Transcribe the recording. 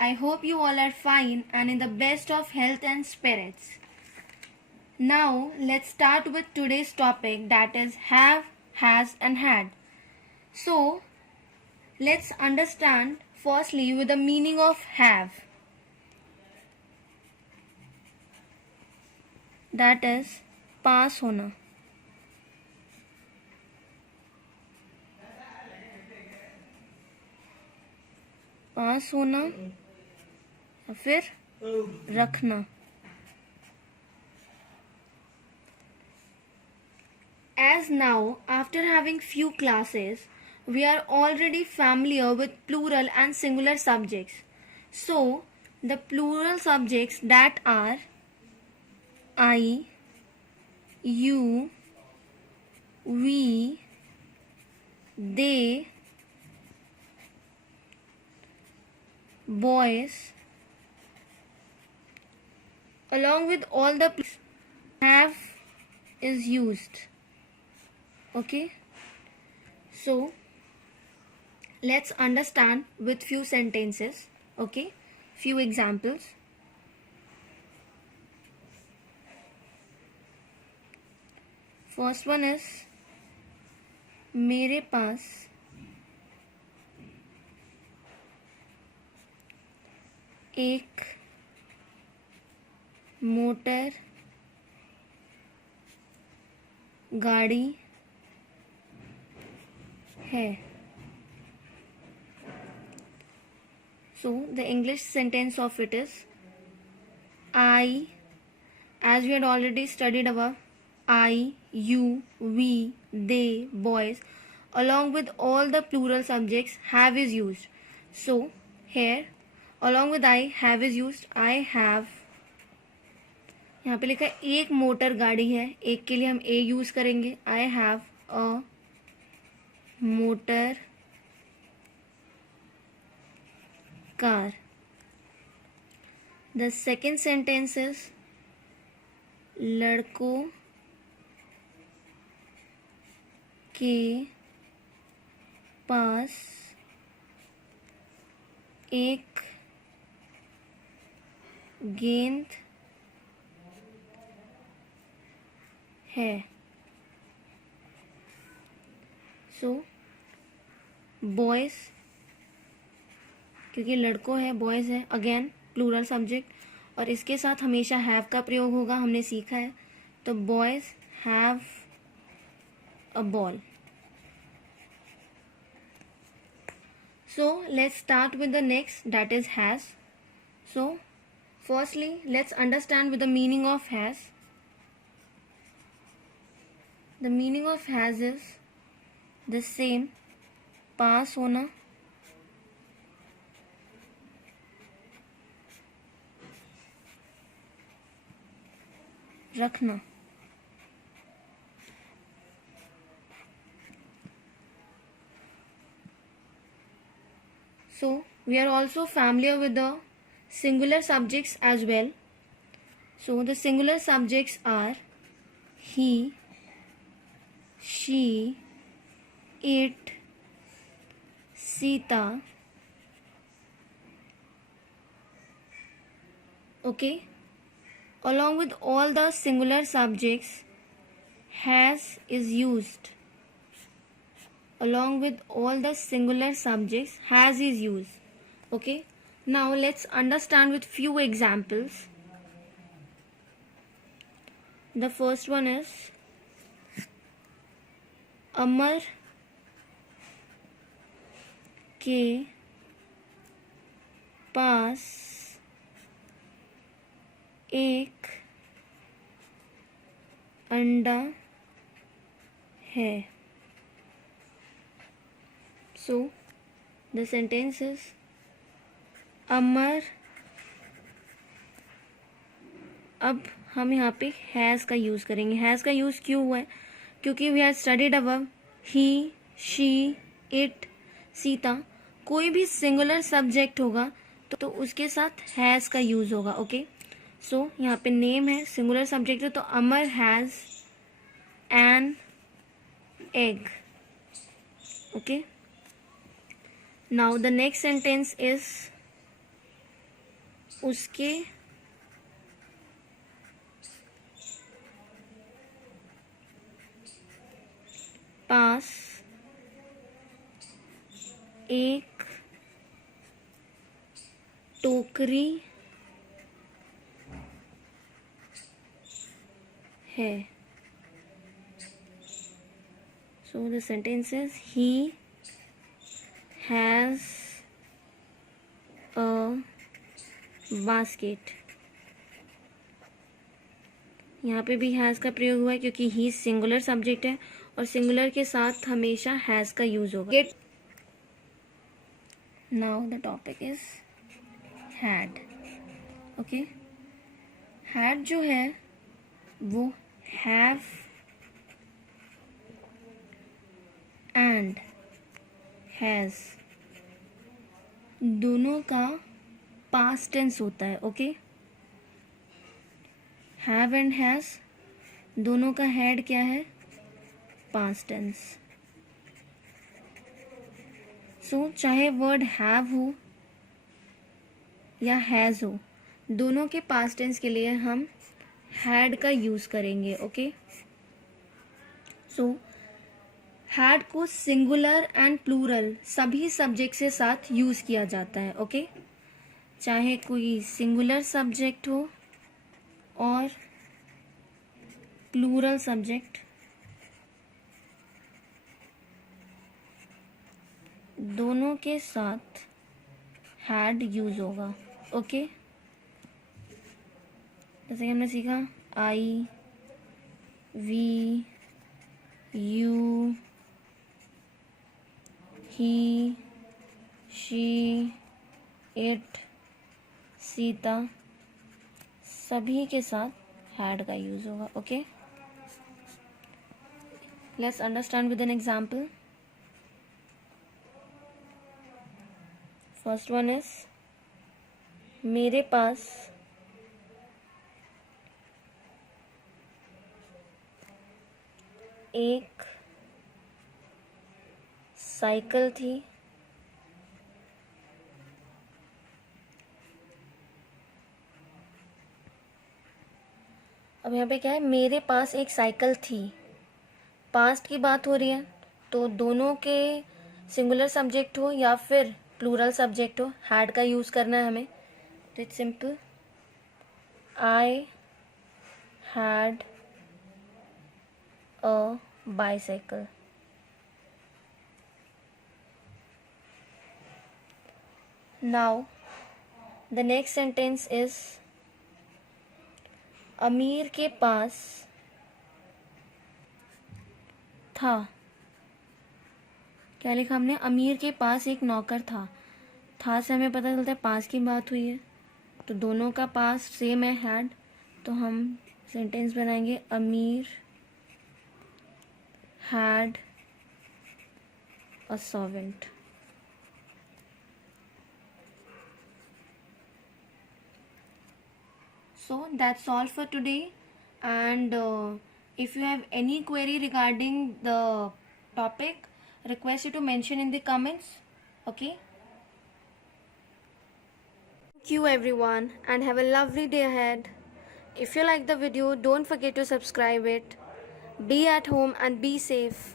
I hope you all are fine and in the best of health and spirits. Now let's start with today's topic, that is have, has and had. So let's understand firstly with the meaning of have. That is पास होना. पास होना या फिर रखना. As now, after having few classes, we are already familiar with plural and singular subjects. So, the plural subjects that are I, you, we, they, boys, along with all the have is used. Okay, so let's understand with few sentences. Okay, few examples. First one is मेरे पास एक motor गाड़ी है. So the English sentence of it is I, as we had already studied above, I, you, we, they, boys, along with all the plural subjects, have is used. So here along with I, have is used. I have, यहाँ पे लिखा है एक motor गाड़ी है, एक के लिए हम a यूज करेंगे. I have a motor car. The second sentence is लड़कों के पास एक गेंद है. सो बॉयज़, क्योंकि लड़कों है, बॉयज़ है, अगेन प्लूरल सब्जेक्ट, और इसके साथ हमेशा हैव का प्रयोग होगा, हमने सीखा है. तो boys have a ball. So let's start with the next, that is has. So firstly let's understand with the meaning of has. The meaning of has is the same, पास होना, रखना. So we are also familiar with the singular subjects as well. So the singular subjects are he, she, it, Sita. Okay, along with all the singular subjects, has is used. Along with all the singular subjects, has is used. Okay, now let's understand with few examples. The first one is अमर के पास एक अंडा है. So the sentence is अमर. अब हम यहाँ पे has का use करेंगे. हैज़ का यूज़ क्यों हुआ है? क्योंकि we have studied above he, she, it, Sita. कोई भी सिंगुलर सब्जेक्ट होगा तो उसके साथ हैज़ का यूज़ होगा. ओके, सो यहाँ पे नेम है, सिंगुलर सब्जेक्ट है, तो Amar has an egg. Okay, now the next sentence is उसके पास एक टोकरी है. So the sentence is he has a basket. यहाँ पे भी हैज़ का प्रयोग हुआ है क्योंकि ही सिंगुलर सब्जेक्ट है और सिंगुलर के साथ हमेशा हैज़ का यूज होगा. Get. Now the topic is had. Okay, had जो है वो हैव एंड हैज़ दोनों का पास्ट टेंस होता है. ओके, हैव एंड हैज़ दोनों का हैड क्या है? Past tense. सो चाहे वर्ड हैव हो या हैज़ हो, दोनों के पास्ट टेंस के लिए हम हैड का यूज़ करेंगे. ओके, सो हैड को सिंगुलर एंड प्लूरल सभी सब्जेक्ट के साथ यूज़ किया जाता है. ओके, चाहे कोई सिंगुलर सब्जेक्ट हो और प्लूरल सब्जेक्ट, दोनों के साथ हैड यूज होगा. ओके, जैसे कि हमने सीखा I, we, you, he, she, it, Sita, सभी के साथ हैड का यूज होगा. Okay, let's understand with an example. First one is मेरे पास एक साइकिल थी. अब यहाँ पे क्या है? मेरे पास एक साइकिल थी. पास्ट की बात हो रही है तो दोनों के सिंगुलर सब्जेक्ट हो या फिर प्लूरल सब्जेक्ट हो, हैड का यूज़ करना है हमें. तो it's simple, I had a bicycle. Now the next sentence is अमीर के पास था. क्या लिखा हमने? अमीर के पास एक नौकर था. था से हमें पता चलता है पास की बात हुई है, तो दोनों का पास सेम है, हैड. तो हम सेंटेंस बनाएंगे अमीर had a servant. So that's all for today, and if you have any query regarding the topic, request you to mention in the comments. Okay, thank you everyone and have a lovely day ahead. If you like the video, don't forget to subscribe it. Be at home and be safe.